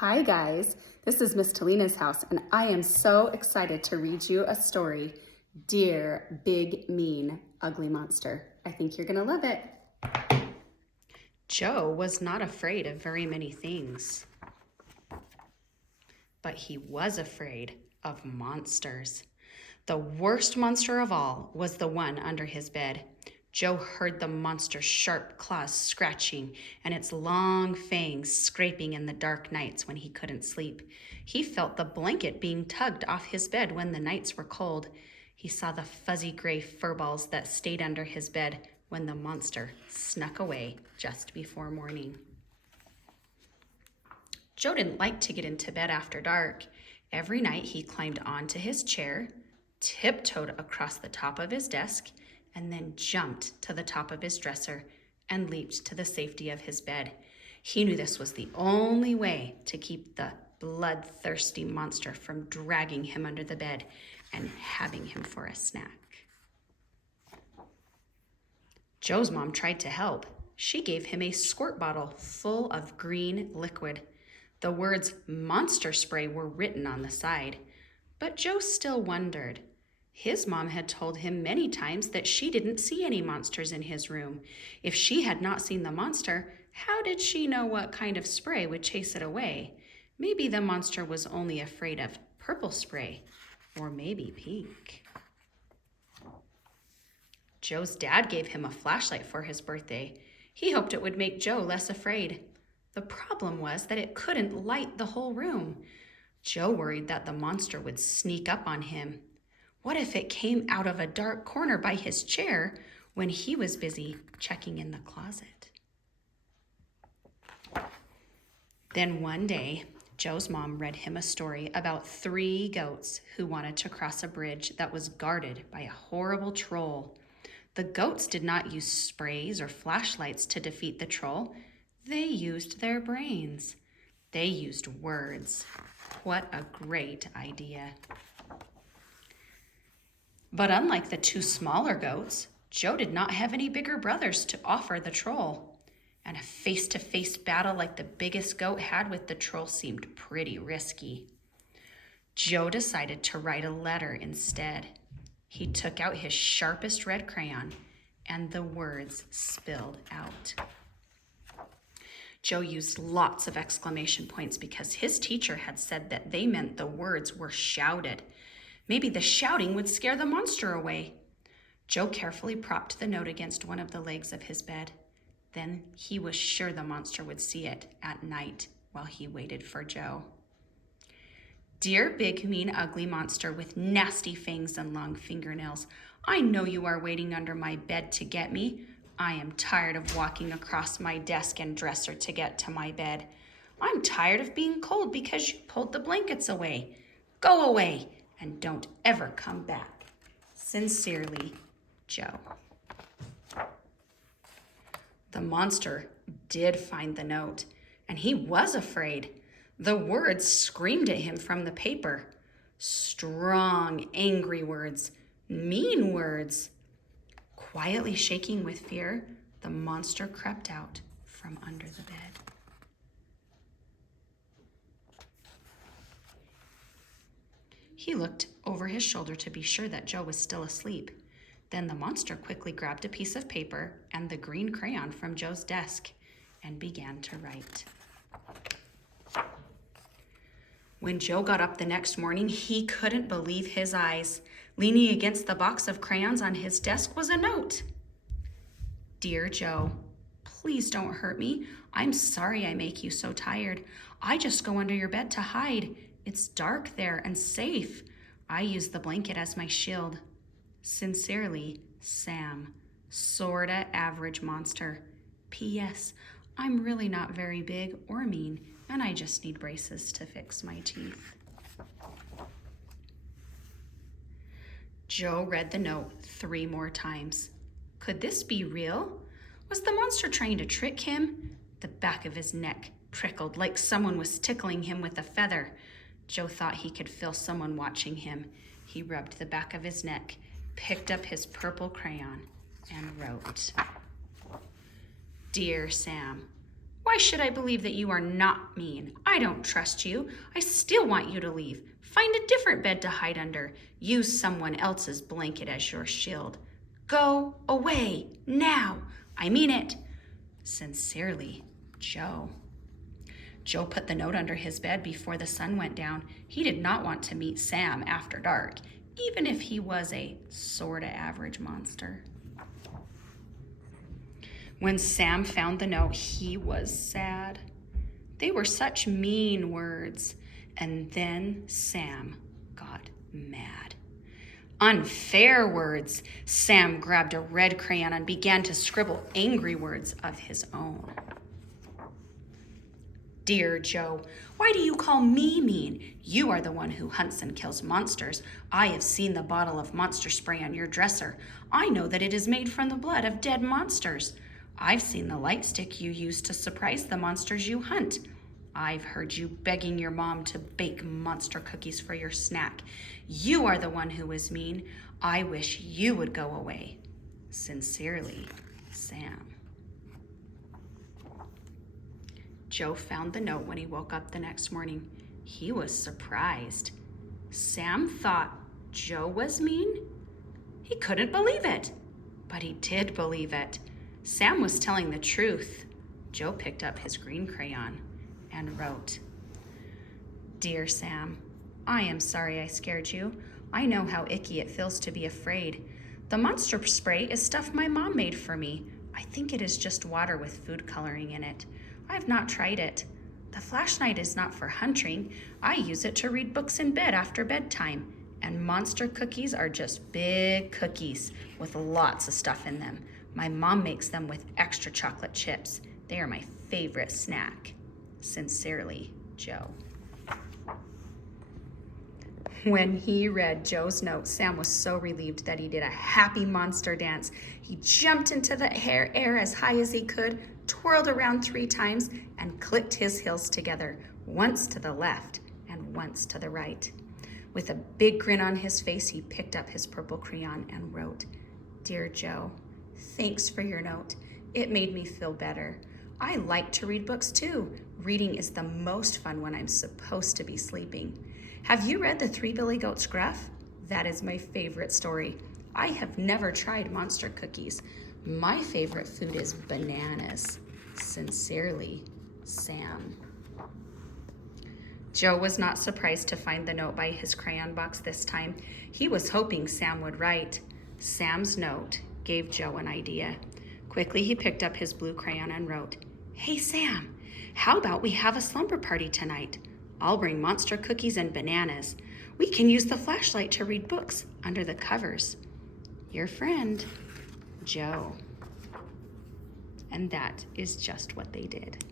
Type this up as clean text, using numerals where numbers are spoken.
Hi guys, this is Miss Talina's house and I am so excited to read you a story, Dear Big Mean Ugly Monster. I think you're gonna love it. Joe was not afraid of very many things, but he was afraid of monsters. The worst monster of all was the one under his bed. Joe heard the monster's sharp claws scratching and its long fangs scraping in the dark nights when he couldn't sleep. He felt the blanket being tugged off his bed when the nights were cold. He saw the fuzzy gray furballs that stayed under his bed when the monster snuck away just before morning. Joe didn't like to get into bed after dark. Every night he climbed onto his chair, tiptoed across the top of his desk, and then jumped to the top of his dresser and leaped to the safety of his bed. He knew this was the only way to keep the bloodthirsty monster from dragging him under the bed and having him for a snack. Joe's mom tried to help. She gave him a squirt bottle full of green liquid. The words monster spray were written on the side, but Joe still wondered. His mom had told him many times that she didn't see any monsters in his room. If she had not seen the monster, how did she know what kind of spray would chase it away? Maybe the monster was only afraid of purple spray, or maybe pink. Joe's dad gave him a flashlight for his birthday. He hoped it would make Joe less afraid. The problem was that it couldn't light the whole room. Joe worried that the monster would sneak up on him. What if it came out of a dark corner by his chair when he was busy checking in the closet? Then one day, Joe's mom read him a story about 3 goats who wanted to cross a bridge that was guarded by a horrible troll. The goats did not use sprays or flashlights to defeat the troll. They used their brains. They used words. What a great idea. But unlike the 2 smaller goats, Joe did not have any bigger brothers to offer the troll. And a face-to-face battle like the biggest goat had with the troll seemed pretty risky. Joe decided to write a letter instead. He took out his sharpest red crayon, and the words spilled out. Joe used lots of exclamation points because his teacher had said that they meant the words were shouted. Maybe the shouting would scare the monster away. Joe carefully propped the note against one of the legs of his bed. Then he was sure the monster would see it at night while he waited for Joe. Dear big, mean, ugly monster with nasty fangs and long fingernails, I know you are waiting under my bed to get me. I am tired of walking across my desk and dresser to get to my bed. I'm tired of being cold because you pulled the blankets away. Go away and don't ever come back. Sincerely, Joe. The monster did find the note, and he was afraid. The words screamed at him from the paper. Strong, angry words, mean words. Quietly shaking with fear, the monster crept out from under the bed. He looked over his shoulder to be sure that Joe was still asleep. Then the monster quickly grabbed a piece of paper and the green crayon from Joe's desk and began to write. When Joe got up the next morning, he couldn't believe his eyes. Leaning against the box of crayons on his desk was a note. Dear Joe, please don't hurt me. I'm sorry I make you so tired. I just go under your bed to hide. It's dark there and safe. I use the blanket as my shield. Sincerely, Sam, sorta average monster. P.S. I'm really not very big or mean, and I just need braces to fix my teeth. Joe read the note 3 more times. Could this be real? Was the monster trying to trick him? The back of his neck prickled like someone was tickling him with a feather. Joe thought he could feel someone watching him. He rubbed the back of his neck, picked up his purple crayon, and wrote, Dear Sam, Why should I believe that you are not mean? I don't trust you. I still want you to leave. Find a different bed to hide under. Use someone else's blanket as your shield. Go away now. I mean it. Sincerely, Joe. Joe put the note under his bed before the sun went down. He did not want to meet Sam after dark, even if he was a sorta average monster. When Sam found the note, he was sad. They were such mean words. And then Sam got mad. Unfair words. Sam grabbed a red crayon and began to scribble angry words of his own. Dear Joe, why do you call me mean? You are the one who hunts and kills monsters. I have seen the bottle of monster spray on your dresser. I know that it is made from the blood of dead monsters. I've seen the light stick you use to surprise the monsters you hunt. I've heard you begging your mom to bake monster cookies for your snack. You are the one who is mean. I wish you would go away. Sincerely, Sam. Joe found the note when he woke up the next morning. He was surprised. Sam thought Joe was mean? He couldn't believe it, but he did believe it. Sam was telling the truth. Joe picked up his green crayon and wrote, Dear Sam, I am sorry I scared you. I know how icky it feels to be afraid. The monster spray is stuff my mom made for me. I think it is just water with food coloring in it. I've not tried it. The flashlight is not for hunting. I use it to read books in bed after bedtime. And monster cookies are just big cookies with lots of stuff in them. My mom makes them with extra chocolate chips. They are my favorite snack. Sincerely, Joe. When he read Joe's note, Sam was so relieved that he did a happy monster dance. He jumped into the air as high as he could, twirled around 3 times, and clicked his heels together, once to the left and once to the right. With a big grin on his face, he picked up his purple crayon and wrote, Dear Joe, thanks for your note. It made me feel better. I like to read books too. Reading is the most fun when I'm supposed to be sleeping. Have you read The 3 Billy Goats Gruff? That is my favorite story. I have never tried monster cookies. My favorite food is bananas. Sincerely, Sam. Joe was not surprised to find the note by his crayon box this time. He was hoping Sam would write. Sam's note gave Joe an idea. Quickly, he picked up his blue crayon and wrote, Hey, Sam, how about we have a slumber party tonight? I'll bring monster cookies and bananas. We can use the flashlight to read books under the covers. Your friend, Joe. And that is just what they did.